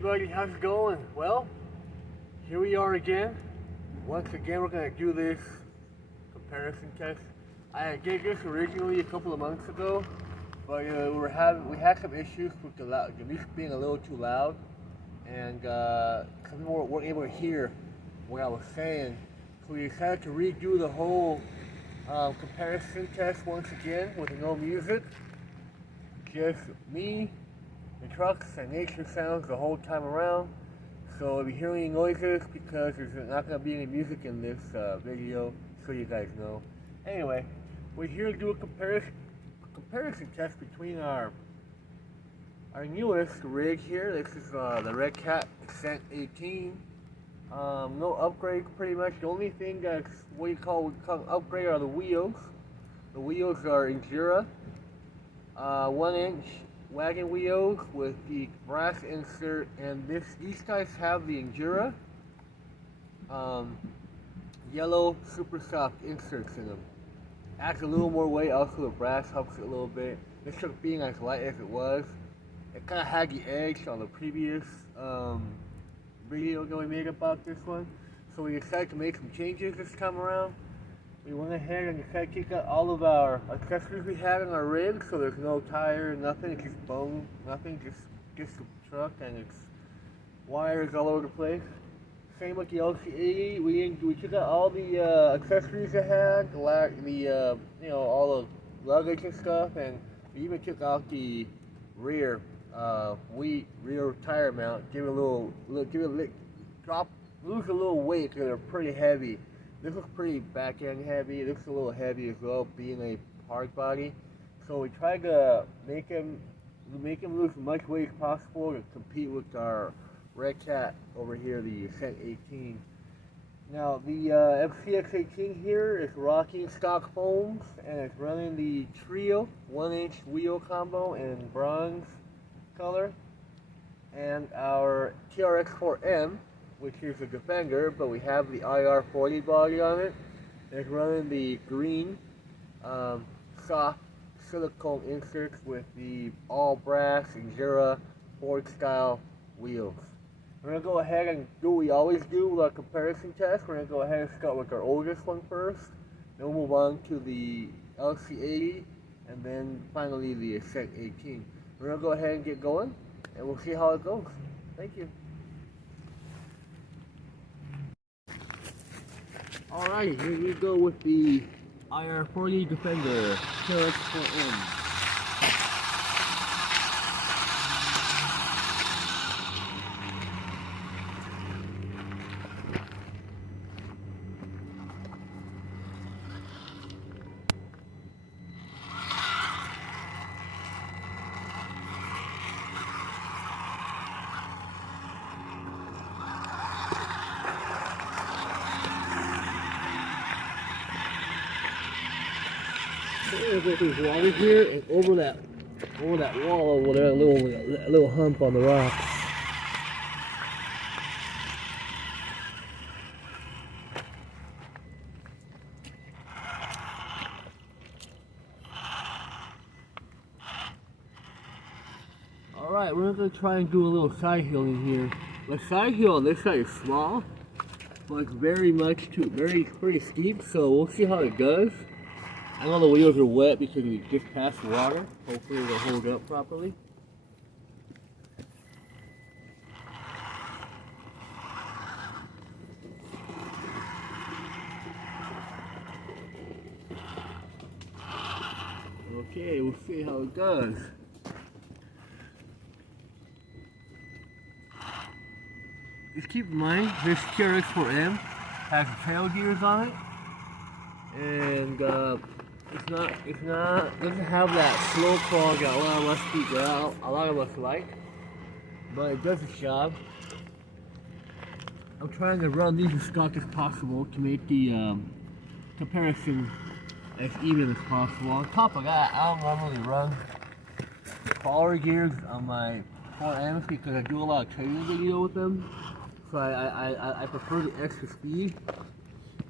Everybody, how's it going? Well, here we are again. Once again, we're going to do this comparison test. I did this originally a couple of months ago, but we had some issues with the music being a little too loud, and some people weren't able to hear what I was saying. So we decided to redo the whole comparison test once again with no music, just me, the trucks and nature sounds the whole time around. So if you hear any noises, because there's not going to be any music in this video, so you guys know. Anyway, we're here to do a comparison test between our newest rig here. This is the Redcat Ascent18. No upgrade, pretty much. The only thing that's what we call upgrade are the wheels. The wheels are INJORA 1-inch wagon wheels with the brass insert, and these guys have the INJORA yellow super soft inserts in them. Adds a little more weight. Also, the brass helps it a little bit. Instead of being as light as it was, it kind of had the edge on the previous video that we made about this one. So we decided to make some changes this time around. We went ahead and decided to take out all of our accessories we had on our rig, so there's no tire, nothing, it's just bone, nothing, just a truck and its wires all over the place. Same with the LC80, we took out all the accessories it had, all the luggage and stuff, and we even took out the rear rear tire mount, lose a little weight because they're pretty heavy. This looks pretty back end heavy. It looks a little heavy as well, being a hard body. So we tried to make him lose as much weight as possible to compete with our Redcat over here, the Ascent18. Now the Fcx18 here is rocking stock foams, and it's running the Trio 1-inch wheel combo in bronze color, and our TRX4M, which is a Defender, but we have the IR40 body on it. It's running the green soft silicone inserts with the all brass INJORA Ford style wheels. We're going to go ahead and do what we always do with our comparison test. We're going to go ahead and start with our oldest one first, then we'll move on to the LC80, and then finally the Ascent18. We're going to go ahead and get going, and we'll see how it goes. Thank you. Alright, here we go with the IR40 Defender TRX4M. With these wires here, and over that wall over there, a little hump on the rock. Alright, we're going to try and do a little side hill in here. The side hill on this side is small, but it's pretty steep, so we'll see how it does. I know the wheels are wet because we just passed water. Hopefully they'll hold up properly. Okay, we'll see how it does. Just keep in mind, this TRX4M has tail gears on it, and doesn't have that slow crawl that a lot of us like, but it does its job. I'm trying to run these as stock as possible to make the comparison as even as possible. On top of that, I don't normally run power gears on my 4Ms because I do a lot of training video with them, so I prefer the extra speed,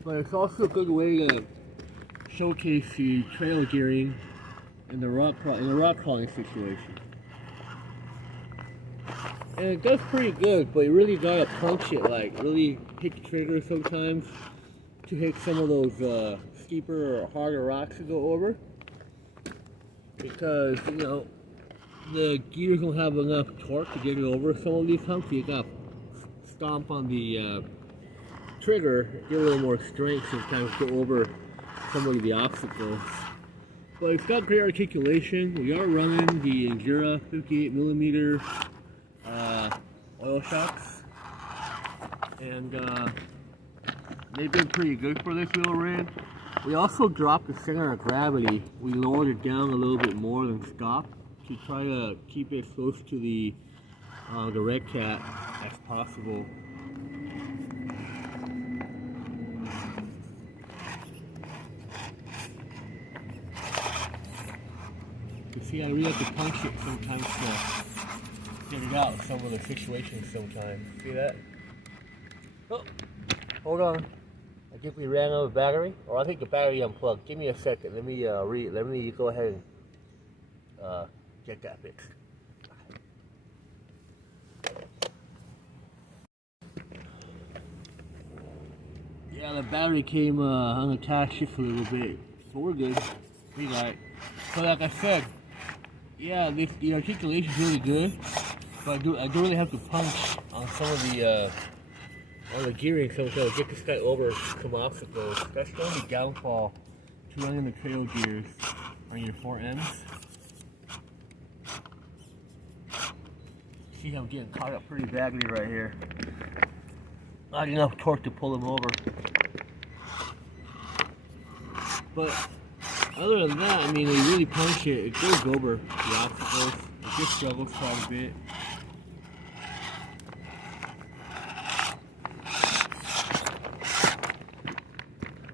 but it's also a good way to showcase the trail gearing in the rock crawling situation. And it does pretty good, but you really gotta punch it, like really hit the trigger sometimes to hit some of those steeper or harder rocks to go over. Because, you know, the gears don't have enough torque to get it over some of these humps. You gotta stomp on the trigger, get a little more strength sometimes to go over some of the obstacles. But it's got great articulation. We are running the INJORA 58mm oil shocks, and they've been pretty good for this little rig. We also dropped the center of gravity. We lowered it down a little bit more than stopped to try to keep it as close to the Redcat as possible. You see, I really have to punch it sometimes to get it out of some of the situations sometimes. See that? Oh, hold on. I think we ran out of battery, or I think the battery unplugged. Give me a second. Let me go ahead and get that fixed. Yeah, the battery came unattached just a little bit, so we're good. We got it. So like I said, yeah, the articulation is really good, but I do really have to punch on some of the gearing sometimes to get this guy over some obstacles. That's the only downfall to running the trail gears on your 4Ms. See how I'm getting caught up pretty badly right here. Not enough torque to pull them over. But other than that, I mean, they really punch it. It goes over the obstacles. It just struggles quite a bit.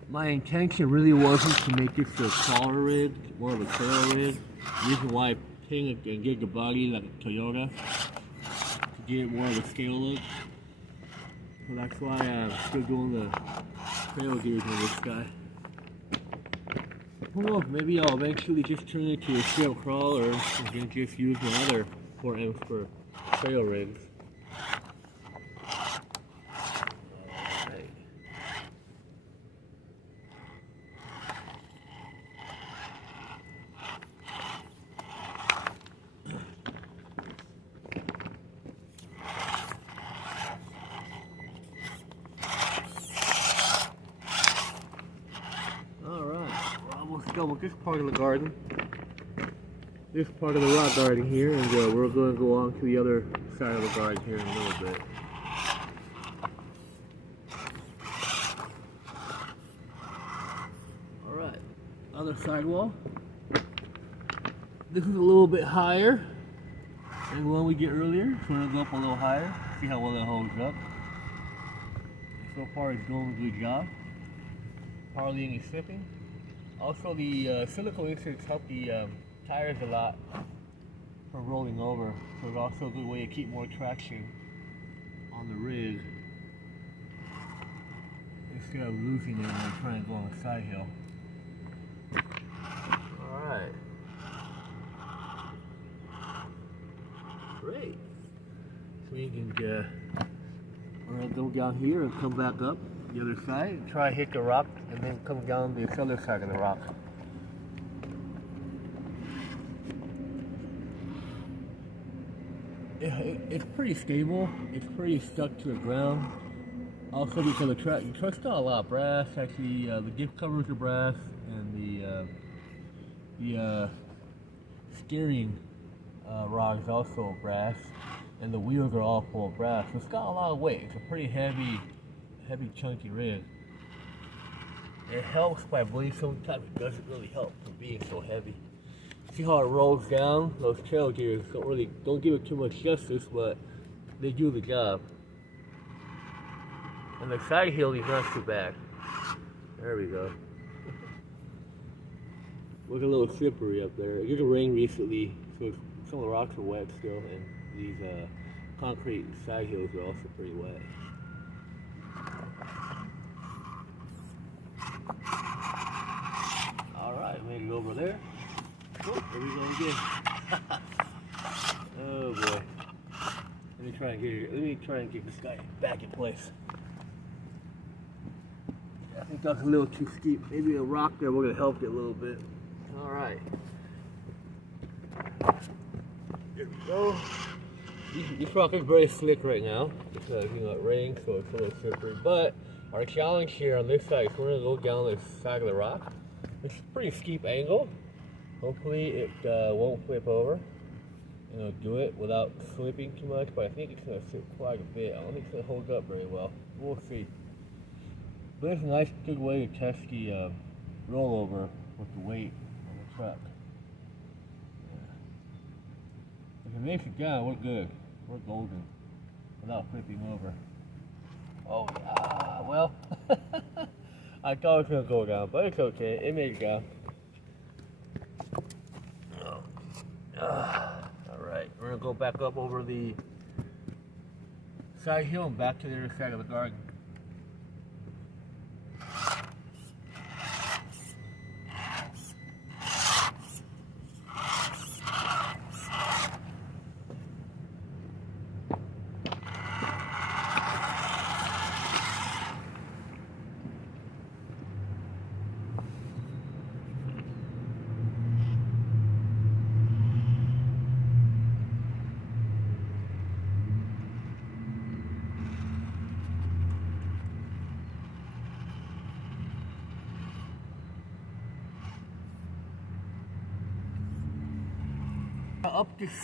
My intention really wasn't to make this a crawler rig, more of a trail rig. The reason why I painted and get the body like a Toyota, to get more of a scale look. So that's why I'm still doing the trail gears on this guy. Who knows, maybe I'll eventually just turn it to a trail crawler and then just use my other 4Ms for trail rigs. Done with this part of the garden, this part of the rock garden here, and we're going to go on to the other side of the garden here in a little bit. Alright, other sidewall. This is a little bit higher than the one we did earlier, so we're going to go up a little higher, see how well it holds up. So far it's doing a good job, hardly any slipping. Also, the silicone inserts help the tires a lot from rolling over, so it's also a good way to keep more traction on the rig instead of losing it when you're trying to go on a side hill. Alright. Great. So you can we're going to go down here and come back up the other side and try to hit the rock and then come down the other side of the rock. It's pretty stable. It's pretty stuck to the ground. Also because the truck's got a lot of brass. Actually, the diff covers are brass, and the steering rod is also brass, and the wheels are all full of brass. So it's got a lot of weight. It's a pretty heavy chunky rig. It helps, but I believe sometimes it doesn't really help for being so heavy. See how it rolls down? Those trail gears don't give it too much justice, but they do the job. And the side hill is not too bad. There we go. Look a little slippery up there. It did rain recently, so some of the rocks are wet still, and these concrete side hills are also pretty wet. Alright, made it over there. Oh, here we go again. Oh boy. Let me try and get this guy back in place. I think that's a little too steep. Maybe a rock there will help it a little bit. All right. There we go. This rock is very slick right now because it rains, so it's a little slippery. But our challenge here on this side is we're gonna go down this side of the rock. It's a pretty steep angle. Hopefully it won't flip over. And it'll do it without slipping too much, but I think it's gonna slip quite a bit. I don't think it's gonna hold up very well. We'll see. But it's a nice, good way to test the rollover with the weight on the truck. If it makes it down, we're good. We're golden without flipping over. Oh yeah, well, I thought it was gonna go down, but it's okay. It made it down. All right, we're gonna go back up over the side hill and back to the other side of the garden.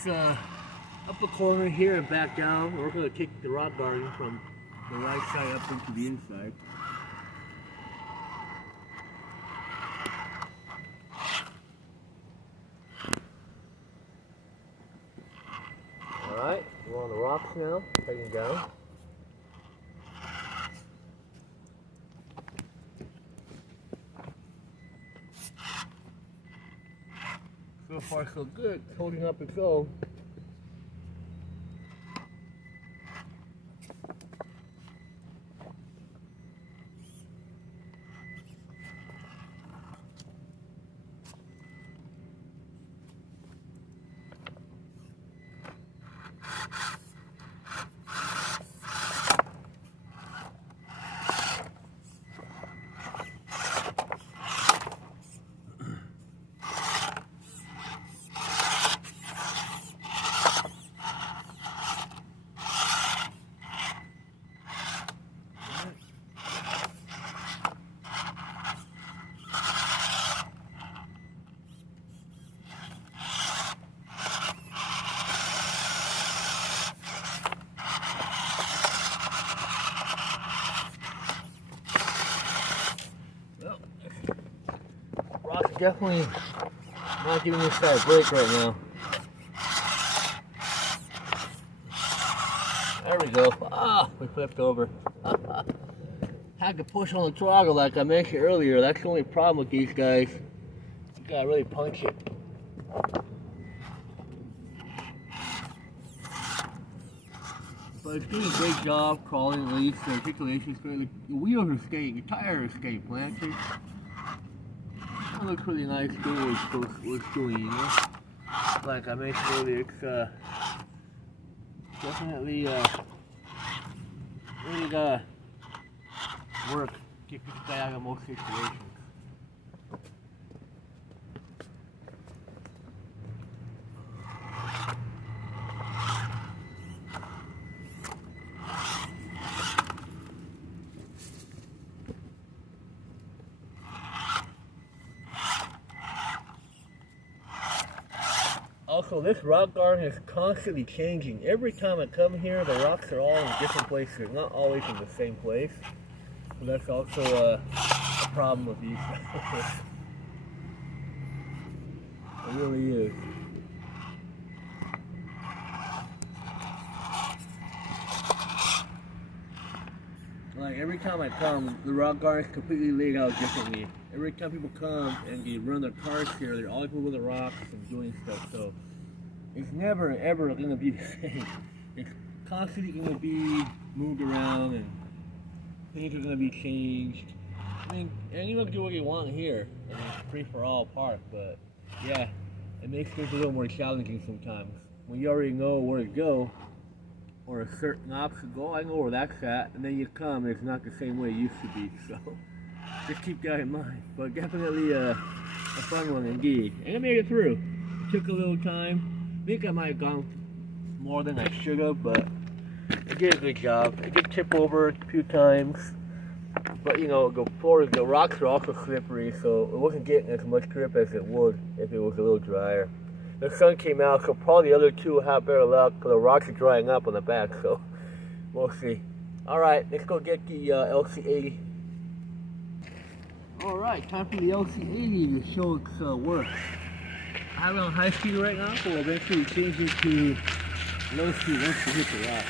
Up the corner here and back down. We're going to take the rock garden from the right side up into the inside. Alright, we're on the rocks now, heading down. So far so good, it's holding up its own. Definitely not giving this guy a break right now. There we go. Ah, we flipped over. Had to push on the throttle like I mentioned earlier. That's the only problem with these guys. You gotta really punch it. But it's doing a great job crawling, at least. The articulation's good. The wheels are skating, the tires are skating planted. It looks really nice doing what it's doing, you know? Like I mentioned earlier, it's definitely really gotta work to get this guy out of most situations. Also, this rock garden is constantly changing. Every time I come here, the rocks are all in different places. They're not always in the same place. So that's also a problem with these guys. It really is. Like every time I come, the rock garden is completely laid out differently. Every time people come and they run their cars here, they're always moving the rocks and doing stuff. So it's never ever going to be the same. It's constantly going to be moved around and things are going to be changed. I mean, anyone can do what you want here. I mean, it's free for all park, but yeah, it makes things a little more challenging sometimes. When you already know where to go, or a certain obstacle, I know where that's at, and then you come and it's not the same way it used to be, so just keep that in mind. But definitely a fun one indeed. And I made it through. It took a little time. I think I might have gone more than I should have, but I did a good job. I did tip over a few times, but you know, the rocks are also slippery, so it wasn't getting as much grip as it would if it was a little drier. The sun came out, so probably the other two will have better luck, because the rocks are drying up on the back, so we'll see. Alright, let's go get the LC80. Alright, time for the LC80 to show its work. I have it on high speed right now, so we'll eventually change it to low speed once we hit the rock.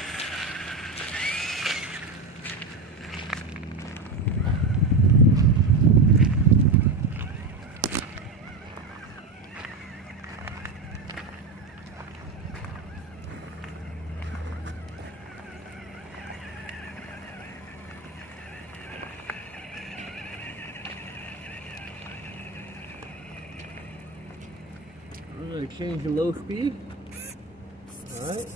I'm going to change the low speed. Alright.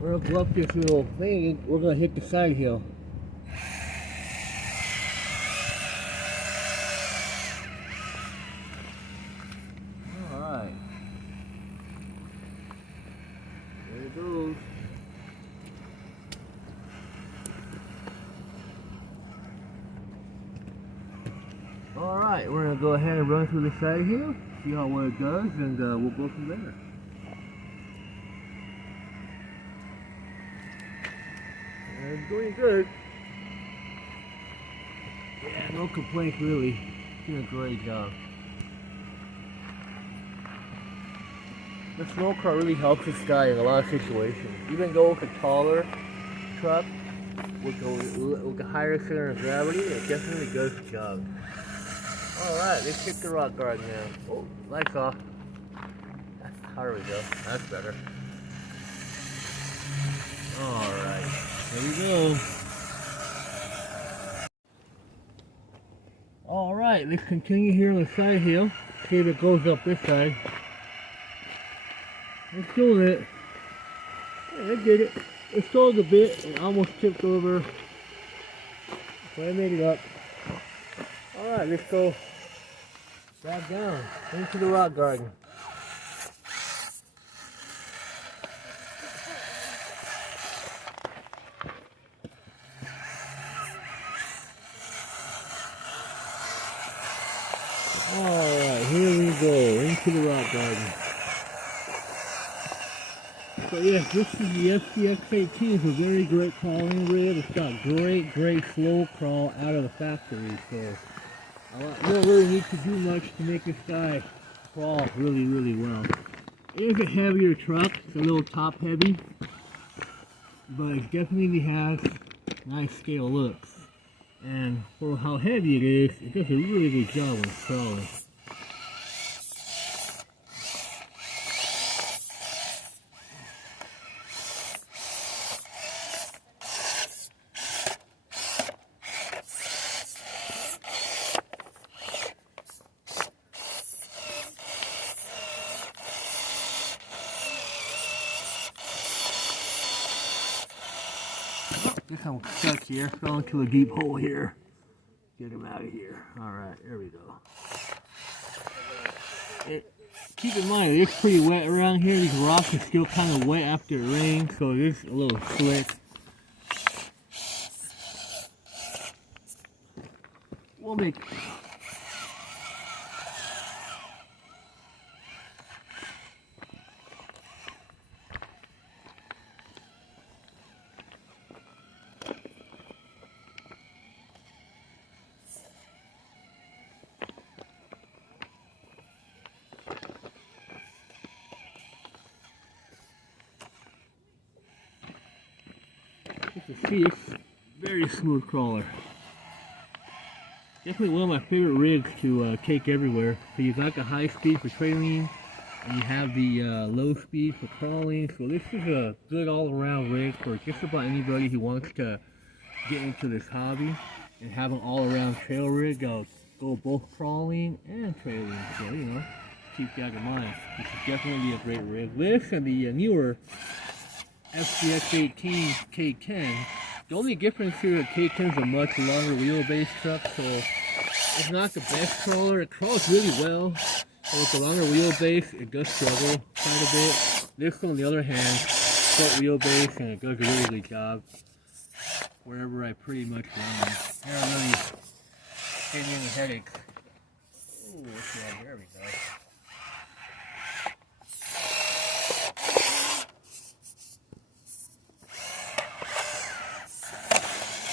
We're going to go up this little thing and we're going to hit the side hill. Alright. There it goes. Alright, we're going to go ahead and run through the side hill, see how well it does, and we'll go from there. And it's doing good. Yeah, no complaints really. Doing a great job. The snow car really helps this guy in a lot of situations. Even though it's a taller truck, with the higher center of gravity, it definitely does the job. Alright, let's hit the rock garden now. Oh, lights off. There we go. That's better. Alright, here we go. Alright, let's continue here on the side hill. See if it goes up this side. It's doing it. Yeah, I did it. It stalled a bit and almost tipped over. So I made it up. Alright, let's go back down into the rock garden. Alright, here we go, into the rock garden. So yeah, this is the Fcx18. It's a very great crawling rig. It's got great slow crawl out of the factory. So you don't really need to do much to make this guy crawl really well. It is a heavier truck. It's a little top heavy, but it definitely has nice scale looks. And for how heavy it is, it does a really good job when it's crawling. Guess I'm stuck here. Fell into a deep hole here. Get him out of here. Alright, there we go. Keep in mind, it is pretty wet around here. These rocks are still kind of wet after it rains, so it is a little slick. We'll make it. You can see it's very smooth crawler. Definitely one of my favorite rigs to take everywhere. So you've got the high speed for trailing, and you have the low speed for crawling. So this is a good all-around rig for just about anybody who wants to get into this hobby and have an all-around trail rig. Go both crawling and trailing. So you know, keep that in mind. This is definitely a great rig. This and the newer Fcs18 K10. The only difference here is K10 is a much longer wheelbase truck, so it's not the best crawler. It crawls really well, but with the longer wheelbase, it does struggle quite a bit. This, on the other hand, short wheelbase, and it does a really good job wherever I pretty much run them. They don't really give me any headaches. Ooh, there we go.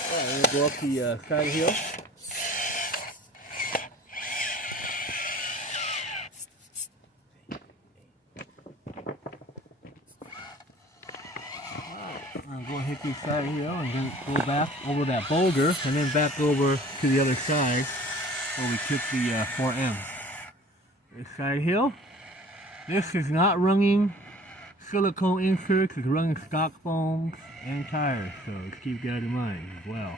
Alright, I'm going to go up the side hill. I'm going to hit the side hill and then go back over that boulder and then back over to the other side where we took the 4M. This side hill. This is not running silicone inserts, it's running stock foams and tires, so keep that in mind as well.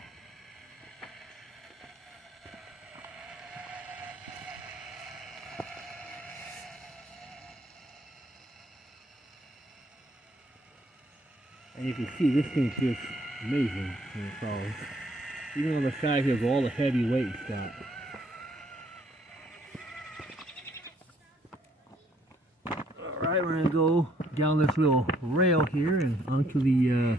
And you can see this thing's just amazing when it crawls. Even on the side here, all the heavy weight stuff. Alright, we're gonna go down this little rail here and onto the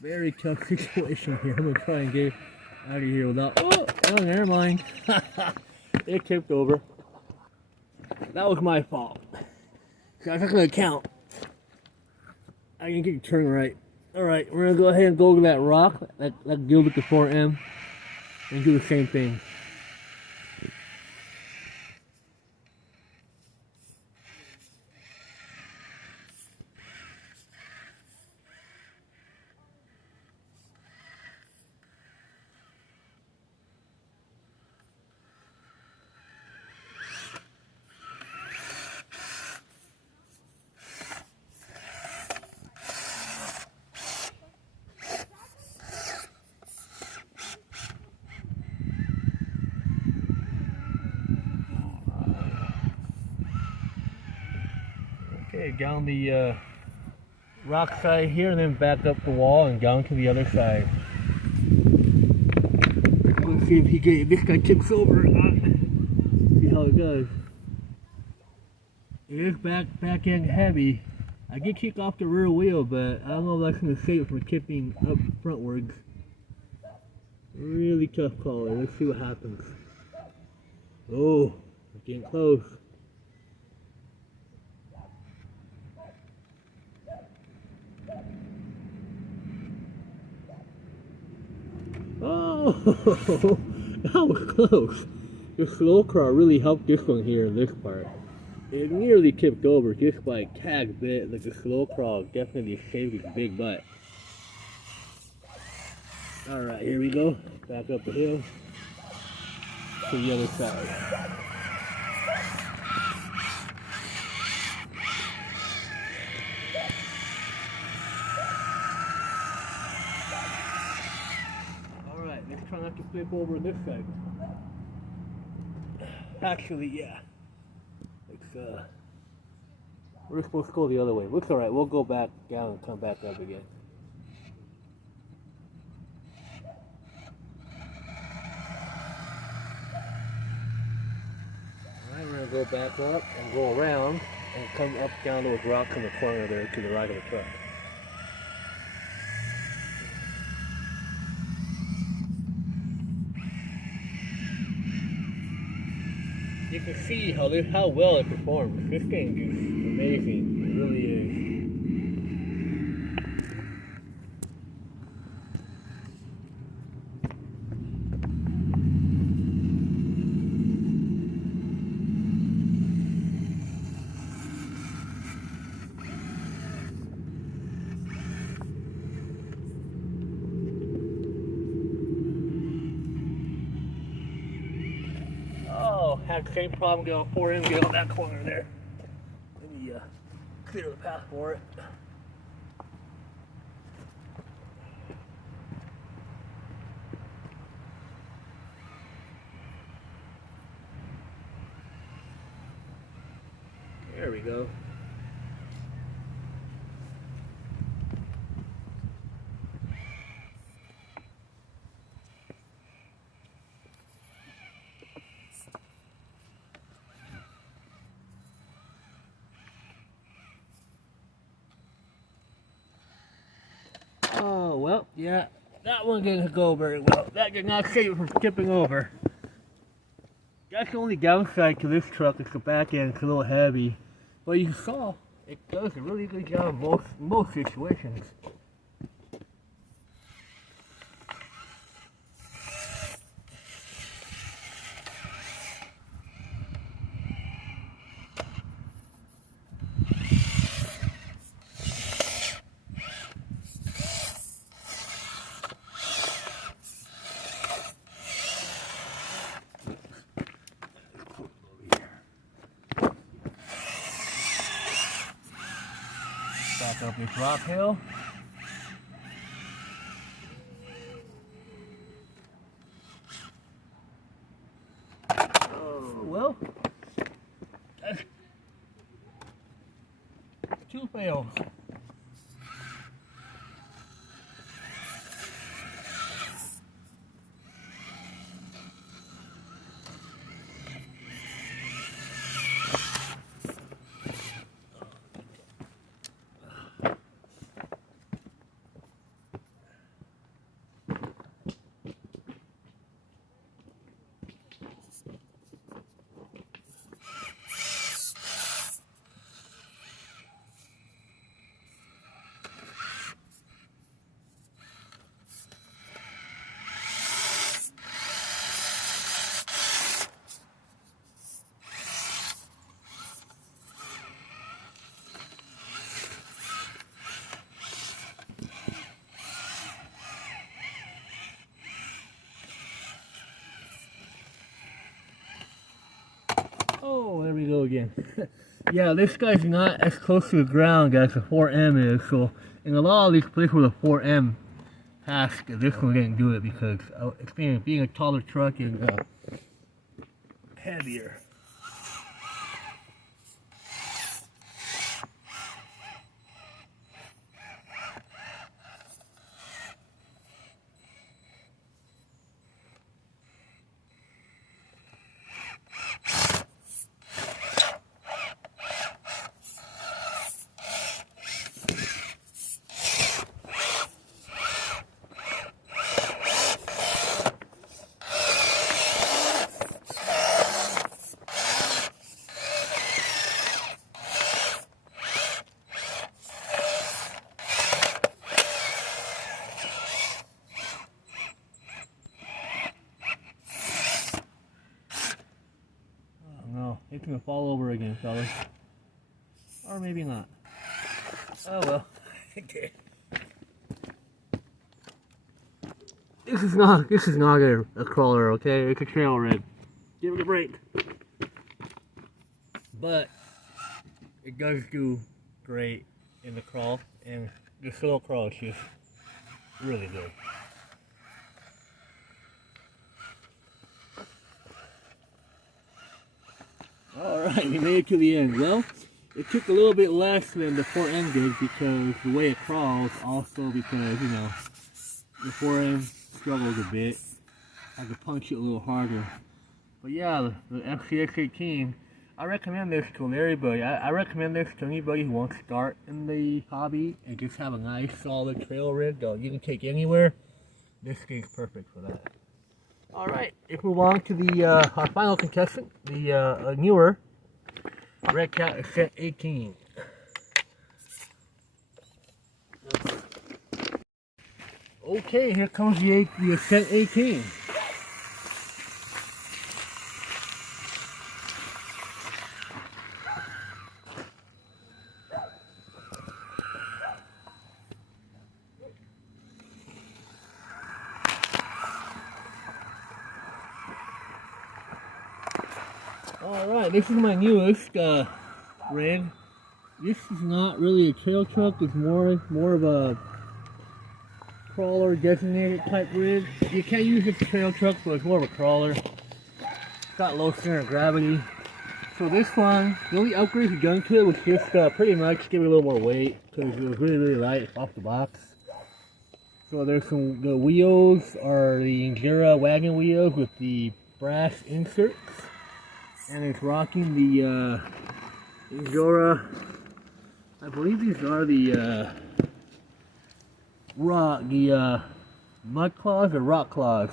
very tough situation here. I'm gonna try and get out of here without. Oh, never mind. It tipped over. That was my fault. So I'm not gonna count. I can get you turned right. Alright, we're gonna go ahead and go to that rock that deal with the 4M and do the same thing. Okay, down the rock side here and then back up the wall and down to the other side. Let's see if this guy tips over or not. See how it does. It is back end heavy. I did kick off the rear wheel, but I don't know if that's going to save it from tipping up frontwards. Really tough call. Let's see what happens. Oh, getting close. Oh, that was close. The slow crawl really helped this one here in this part. It nearly tipped over just by a tad bit. Like the slow crawl definitely saved his big butt. Alright, here we go. Back up the hill to the other side. Let's try not to flip over this side. Actually, yeah. We're supposed to go the other way. Looks alright. We'll go back down and come back up again. Alright, we're going to go back up and go around and come up down those rocks in the corner there to the right of the truck. You can see how well it performs. This thing is amazing. It really is. Had the same problem getting 4M get on that corner there. Let me clear the path for it. There we go. Oh, well, yeah, that one didn't go very well. That did not save it from tipping over. That's the only downside to this truck, is the back end is a little heavy. But you saw, it does a really good job in most situations. Back up this rock hill. Oh, well, that's 2 fails. Oh, there we go again. Yeah, this guy's not as close to the ground as the 4M is, so in a lot of these places where the 4M passed, this one didn't do it because it's being a taller truck and heavier. It's gonna fall over again, fellas. Or maybe not. Oh well. Okay. This is not a crawler, okay? It's a trail rig. Give it a break. But it does do great in the crawl, and the slow crawl is just really good. Alright, we made it to the end. Well, it took a little bit less than the 4M did because the way it crawls, also because, you know, the 4M struggles a bit. I had to punch it a little harder. But yeah, the Fcx18, I recommend this to everybody. I recommend this to anybody who wants to start in the hobby and just have a nice solid trail rig that you can take anywhere. This thing's perfect for that. Alright, let's move on to the our final contestant, the newer Redcat Ascent18. Okay, here comes the Ascent18. Alright, this is my newest rig. This is not really a trail truck, it's more of a crawler designated type rig. You can't use it for trail truck, but it's more of a crawler. It's got low center of gravity. So this one, the only upgrades we've done to it was just pretty much give it a little more weight because it was really light off the box. So there's the wheels are the INJORA wheels with the brass inserts, and it's rocking the INJORA. I believe these are the mud claws or rock claws,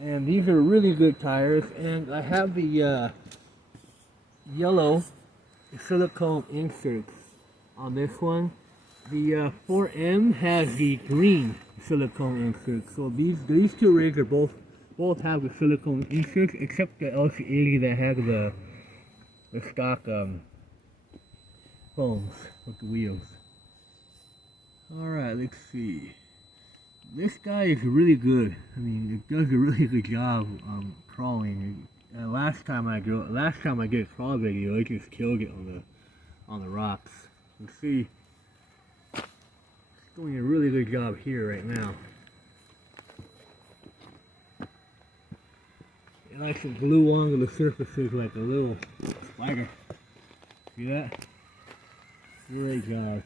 and these are really good tires. And I have the yellow silicone inserts on this one. The 4M has the green silicone inserts. So these two rigs are both have the silicone inserts, except the LC80 that has the stock foams with the wheels. Alright, let's see. This guy is really good. I mean, it does a really good job crawling. Last time I did a crawl video, it just killed it on the rocks. You can see it's doing a really good job here right now. It likes to glue onto the surfaces like a little spider. See that? Great job.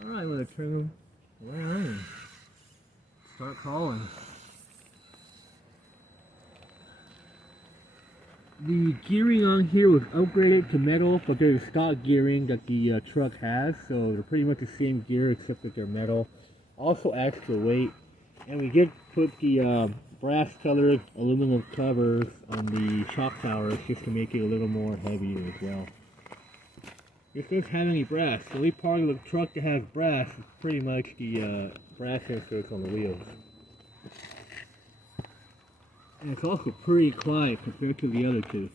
Alright, I'm going to turn them around and start crawling. The gearing on here was upgraded to metal, but there's stock gearing that the truck has, so they're pretty much the same gear except that they're metal. Also extra weight, and we did put the brass colored aluminum covers on the shock towers just to make it a little more heavier as well. This doesn't have any brass. The only part of the truck that has brass is pretty much the brass inserts on the wheels. And it's also pretty quiet compared to the other two.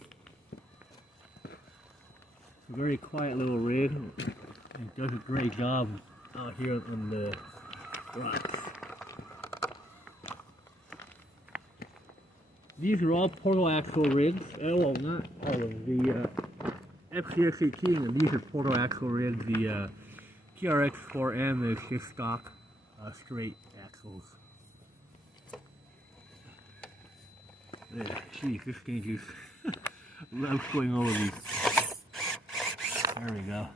It's a very quiet little rig, and it does a great job out here on the rocks. These are all portal axle rigs. Well, not all of them. The Fcx18, and these are portal axle rigs. The TRX4M is just stock straight axles. Jeez, this thing just loves going over these. There we go.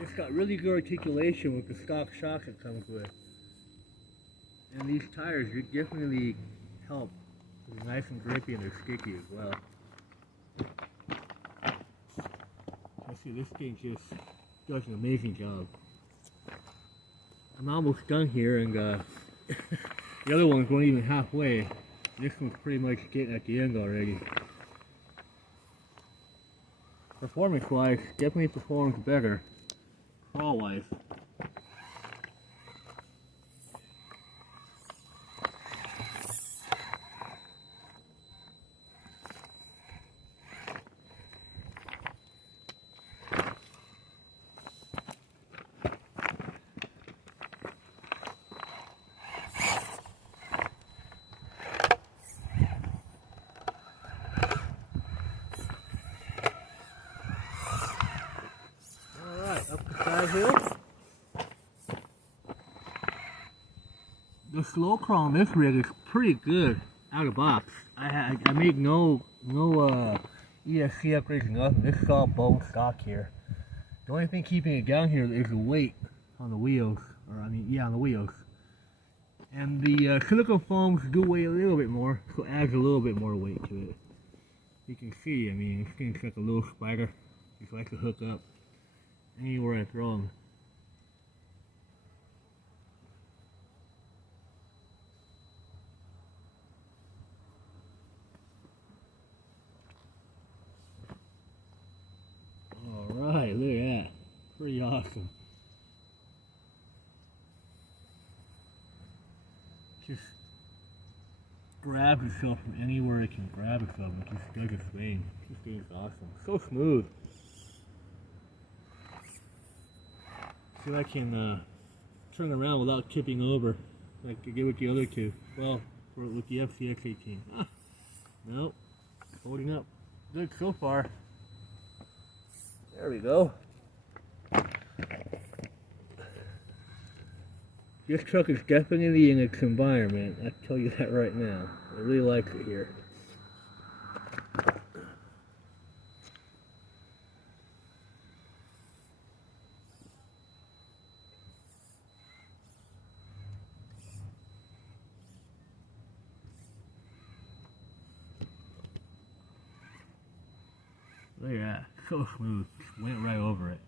It's got really good articulation with the stock shock it comes with. And these tires definitely help. They're nice and grippy and they're sticky as well. I see this thing just does an amazing job. I'm almost done here, and the other ones weren't even halfway. This one's pretty much getting at the end already. Performance wise, definitely performs better. Crawl wise. Up the side hill. The slow crawl on this rig is pretty good out of box. I made no ESC upgrades or nothing. This is all bone stock here. The only thing keeping it down here is the weight on the wheels, on the wheels. And the silicone foams do weigh a little bit more, so it adds a little bit more weight to it. You can see, this thing's like a little spider. Just likes to hook up anywhere I throw them. Pretty awesome. Just grabs itself from anywhere it can grab itself and just does its thing. This thing is awesome. So smooth. See if I can turn around without tipping over like I did with the other two. Well, with the FCX18. Ah, nope. Holding up. Good so far. There we go. This truck is definitely in its environment. I tell you that right now. I really like it here. Look at that. So smooth. Just went right over it.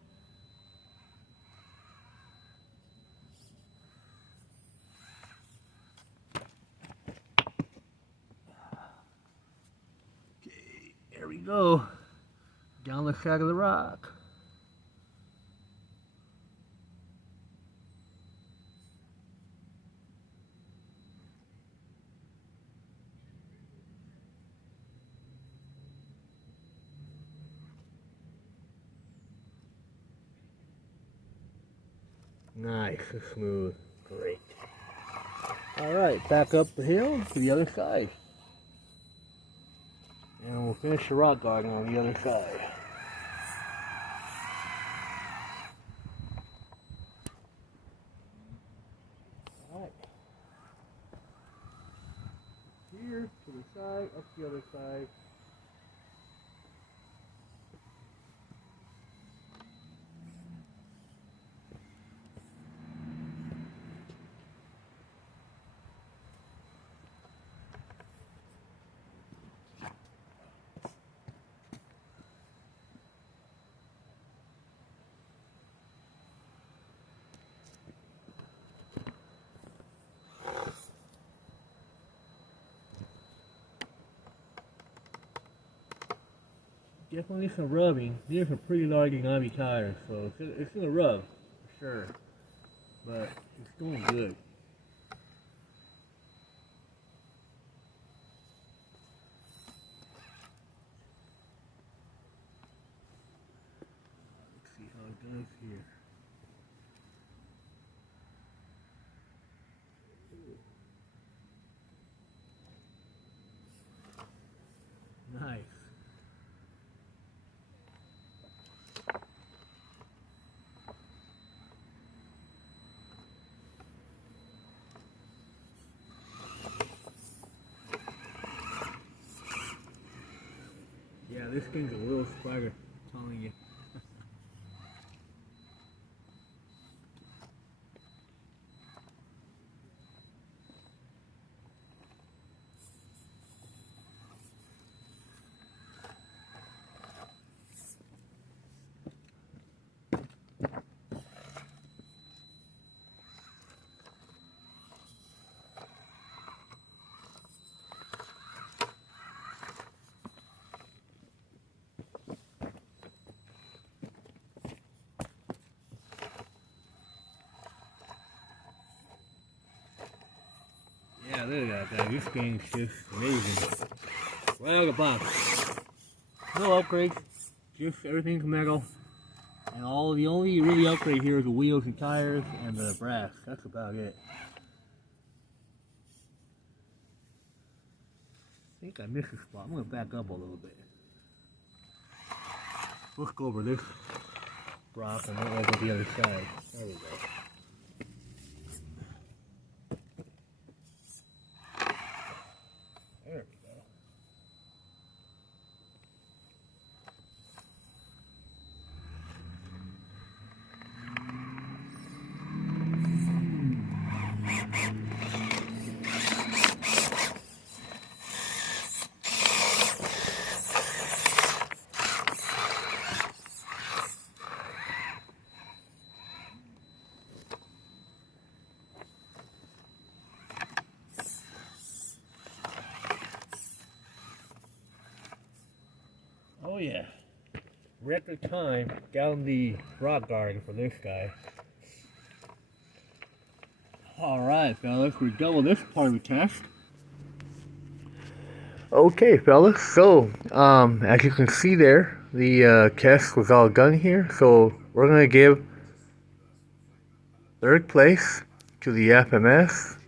There we go, down the side of the rock. Nice and smooth, great. All right, back up the hill to the other side. And we'll finish the rock garden on the other side. Alright. Here to the side, up the other side. Definitely some rubbing. These are some pretty large and knobby tires, so it's gonna rub for sure. But it's doing good. Let's see how it does here. Nice. Yeah, this thing's a little spider, I'm telling you. Yeah, look at that. This thing's just amazing. Right out of the box. No upgrades. Just everything's metal. And the only really upgrade here is the wheels and tires and the brass. That's about it. I think I missed a spot. I'm going to back up a little bit. Let's go over this rock and then over the other side. There we go. There we go. Oh yeah, record time down the rock garden for this guy. Alright fellas, we're done with this part of the test. Okay fellas, so as you can see there, the test was all done here. So we're going to give third place to the FMS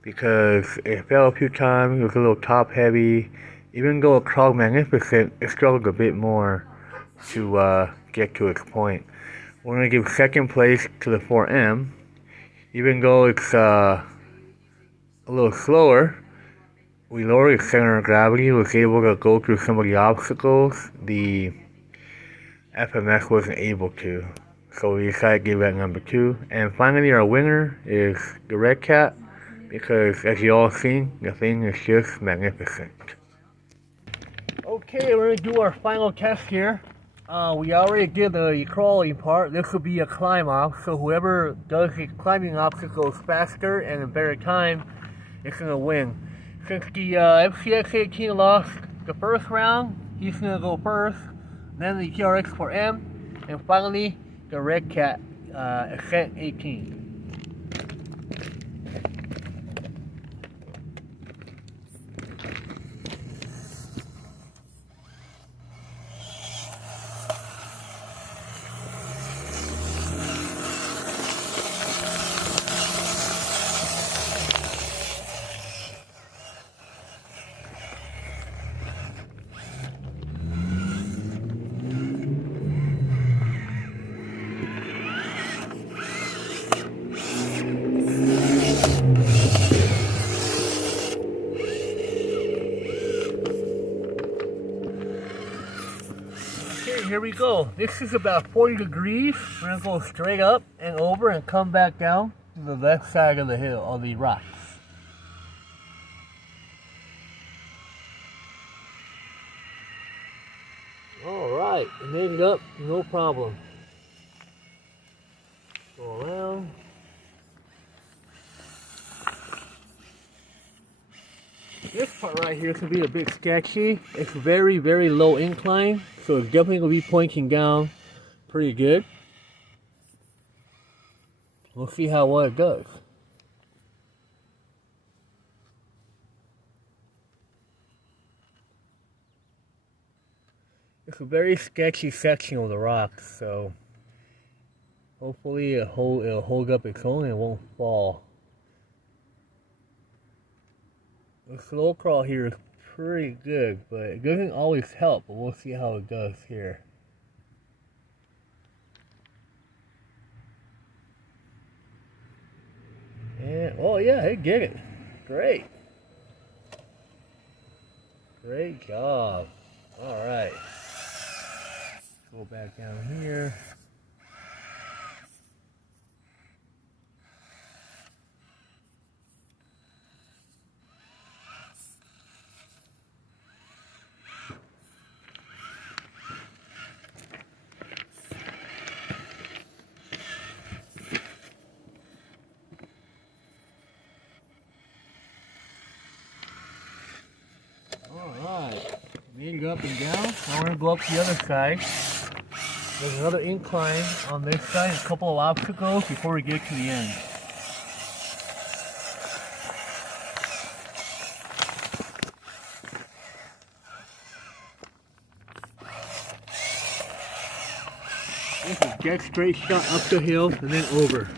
because it fell a few times, it was a little top heavy. Even though it's called Magnificent, it struggled a bit more to get to its point. We're going to give second place to the 4M. Even though it's a little slower, we lowered its center of gravity, was able to go through some of the obstacles the FMS wasn't able to. So we decided to give that number 2. And finally our winner is the Redcat, because as you all seen, the thing is just magnificent. Okay, we're going to do our final test here. We already did the crawling part. This will be a climb off, so whoever does the climbing obstacles faster and in better time is going to win. Since the FCX18 lost the first round, he's going to go first, then the TRX4M, and finally the Redcat Ascent18. Here we go. This is about 40 degrees. We're going to go straight up and over and come back down to the left side of the hill, of the rocks. Alright, we made it up, no problem. Go around. This part right here can be a bit sketchy. It's very, very low incline, so it's definitely going to be pointing down pretty good. We'll see how well it does. It's a very sketchy section of the rocks, so hopefully it'll hold up its own and it won't fall. The slow crawl here is pretty good, but it doesn't always help, but we'll see how it does here. And, oh yeah, it did it. Great. Great job. Alright. Go back down here. Alright, made it up and down. Now we're going to go up the other side. There's another incline on this side, a couple of obstacles before we get to the end. This is a dead straight shot up the hill and then over.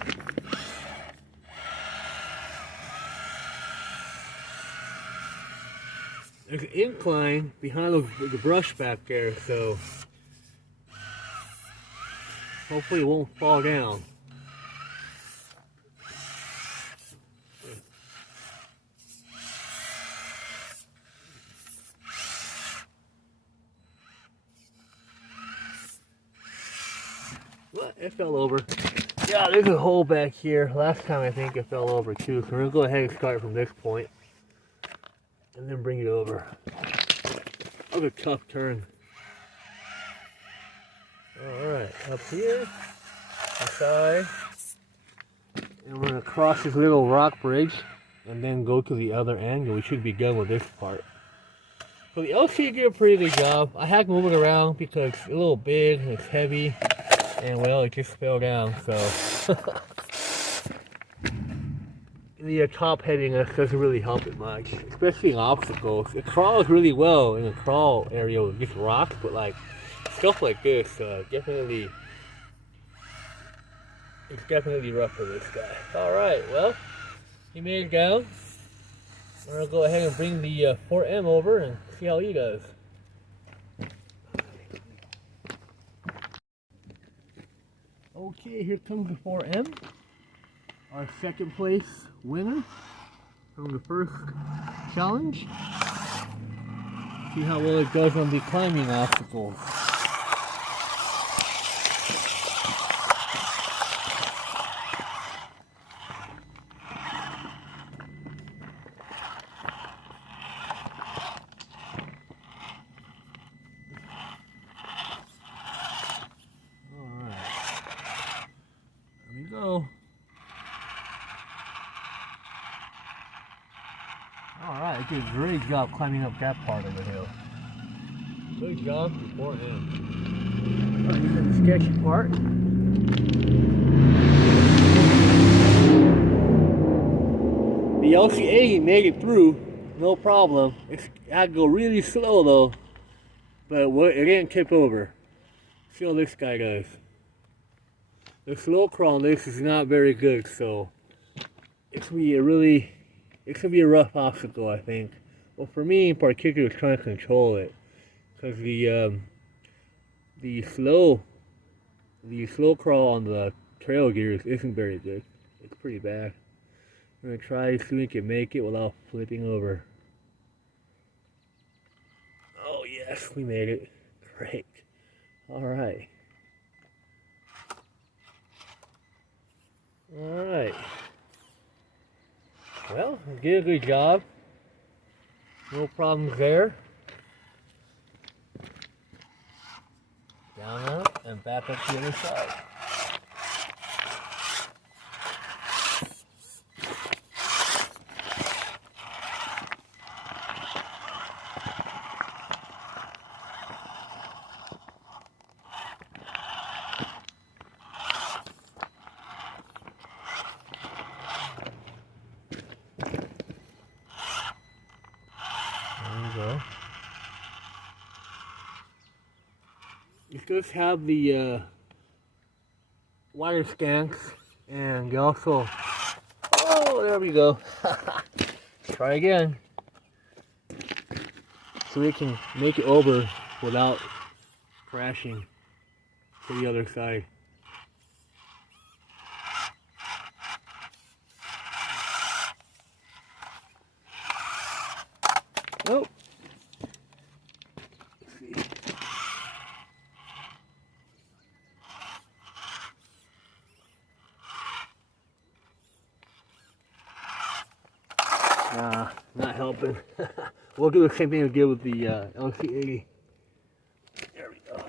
There's an incline behind the brush back there, so hopefully it won't fall down. What? It fell over. Yeah, there's a hole back here. Last time I think it fell over too, so we're going to go ahead and start from this point. And then bring it over. That was a tough turn. Alright, up here, aside. And we're going to cross this little rock bridge and then go to the other end, and we should be done with this part. So the LC did a pretty good job. I had to move it around because it's a little big and it's heavy, and well, it just fell down. So the top heaviness doesn't really help it much, especially in obstacles. It crawls really well in the crawl area with just rocks, but like stuff like this, definitely, it's definitely rough for this guy. All right, well, he made it down. I'm gonna go ahead and bring the 4M over and see how he does. Okay, here comes the 4M, our second place winner from the first challenge. See how well it does on the climbing obstacles. Go. Alright, it did a great job climbing up that part of the hill. Good job beforehand. Alright, here's the sketchy part. The LCA made it through, no problem. It had to go really slow though, but it didn't tip over. See how this guy does. The slow crawl on this is not very good, so it's gonna be a rough obstacle, I think. Well, for me in particular, is trying to control it, because the slow crawl on the trail gears isn't very good. It's pretty bad. I'm gonna try to see if we can make it without flipping over. Oh yes, we made it. Great. All right. Alright. Well, we did a good job. No problems there. Down out and back up the other side. It does have the wire stance, and you also, oh, there we go. Try again. So we can make it over without crashing to the other side. Nope. Not helping. We'll do the same thing again with the LC80. There we go.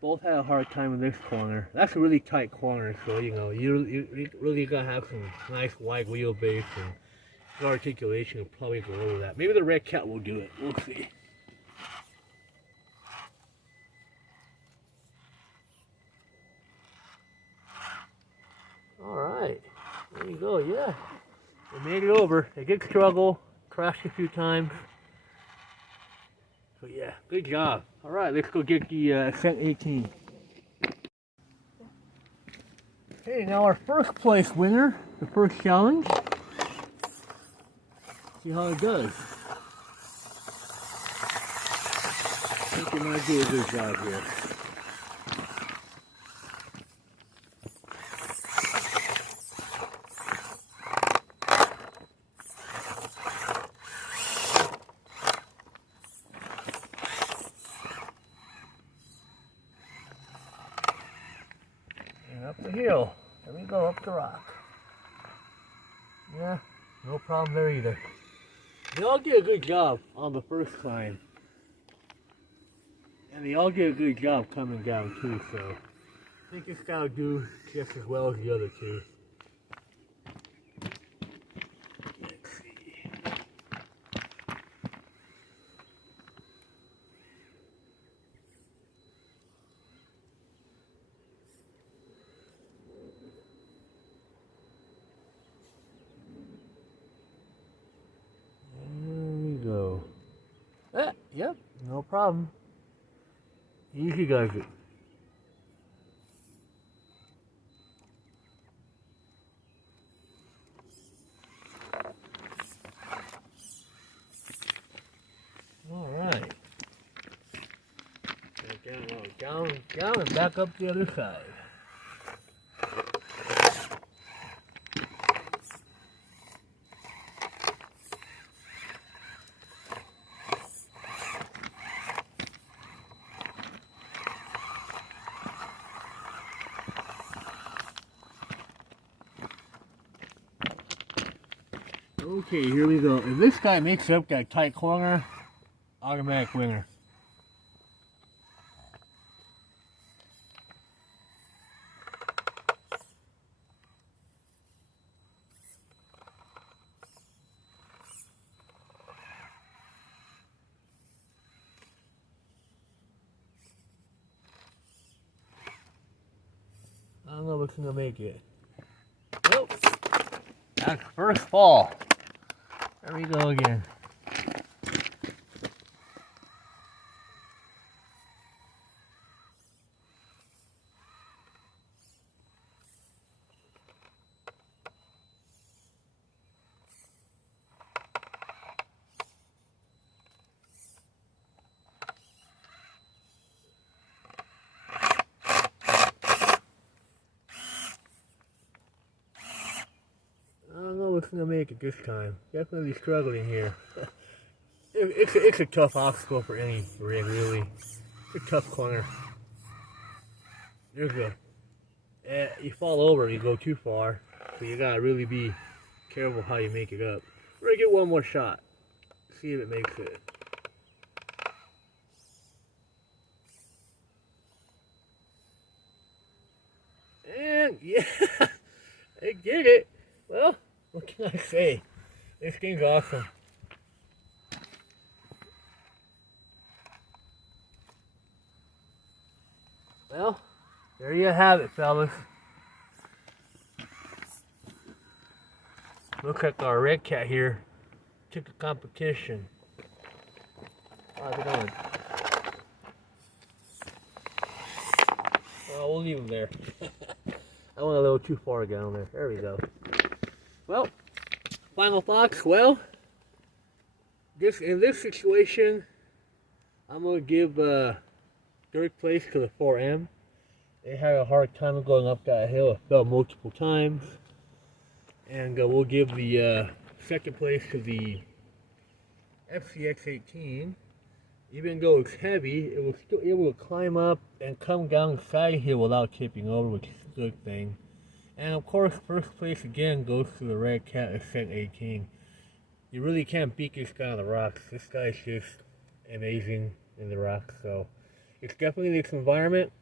Both had a hard time in this corner. That's a really tight corner, so you know you really gotta have some nice wide wheelbase, and the articulation will probably go over that. Maybe the Redcat will do it. We'll see. All right. There you go, yeah. We made it over. It did struggle, crashed a few times. So yeah, good job. Alright, let's go get the Ascent18. Okay, now our first place winner, the first challenge. See how it goes. I think we might do a good job here. Up the hill. There we go, up the rock. Yeah, no problem there either. They all did a good job on the first climb. And they all did a good job coming down too, so I think this guy will do just as well as the other two. Let's see. Yep, no problem. Easy does it. All right. Down, and back up the other side. Okay, here we go. If this guy makes up that tight corner, automatic winner. I don't know what's gonna make it. Nope. That's first fall. There we go again. What's gonna make it this time? Definitely struggling here. It's a tough obstacle for any rig, really. It's a tough corner. There's you fall over, you go too far, so you gotta really be careful how you make it up. We're gonna get one more shot, see if it makes it. And yeah, I did it. Well, what can I say? This thing's awesome. Well, there you have it, fellas. Looks like our Redcat here took the competition. How's it going? Well, we'll leave him there. I went a little too far down there. There we go. Well, final thoughts. Well, in this situation, I'm gonna give third place to the 4M. They had a hard time going up that hill. It fell multiple times, and we'll give the second place to the Fcx18. Even though it's heavy, it was still able to climb up and come down the side hill without tipping over, which is a good thing. And of course, first place again goes to the Redcat Ascent18. You really can't beat this guy on the rocks. This guy's just amazing in the rocks. So it's definitely this environment.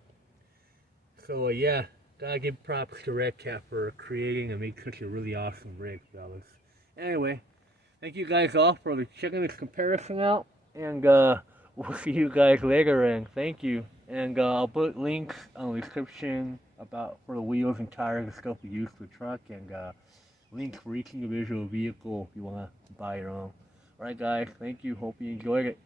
So yeah, gotta give props to Redcat for creating and making such a really awesome rig, fellas. Anyway, thank you guys all for checking this comparison out, and we'll see you guys later. And thank you. And I'll put links on the description for the wheels and tires and stuff we use for the truck, and links for each individual vehicle if you want to buy your own. Alright guys, thank you, hope you enjoyed it.